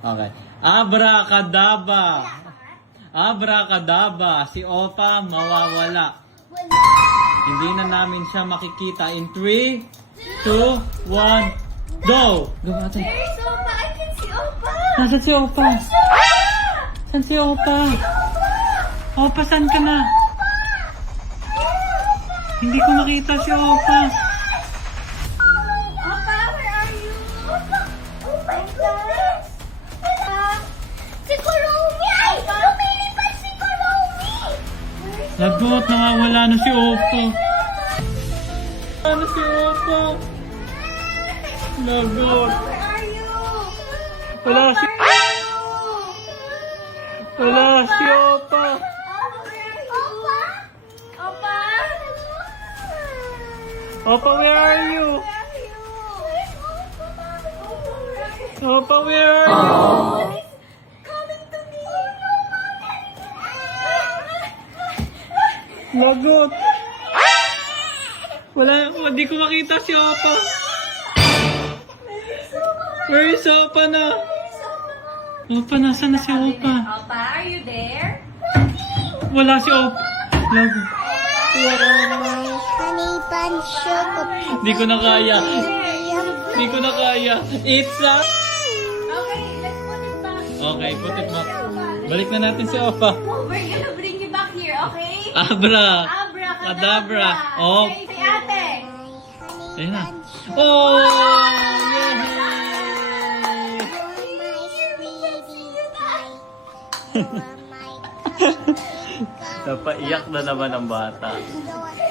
Okay. Abracadabra. Abracadabra. Si Opa mawawala. Hindi na namin siya makikita. In 3, 2, 1, go! Go natin. There's Opa! I can see Opa! Nasaan si Opa? Saan si Opa? Opa, saan ka na? Hindi ko makita si Opa. Opa, where are you? Opa! Oh my gosh! Si Kuromi! Ay! Lumilipad si Kuromi! Lagot, nawawala na si Opa. Ano si Opa? Lagot. Opa, where are you? Wala si... Wala si Opa. Opa? Opa, where are you? Opa, where are you? Coming to me! Lagot. Wala, hindi ko makita si Opa. Where is Opa na? Opa, nasaan na si Opa? Opa, are you there? Wala si Opa. Lagot. Honey bun sugar. Hindi ko na kaya. Hindi ko na kaya. It's a... Okay, let's put it back. Okay, put it back. Balik na natin si Opa. Oh, we're gonna bring you back here, okay? Abra. Abracadabra. Oh. Say, say ate. Ayun na. Oh! Yay! You're my sweetie pie. Napaiyak na naman ang bata. You're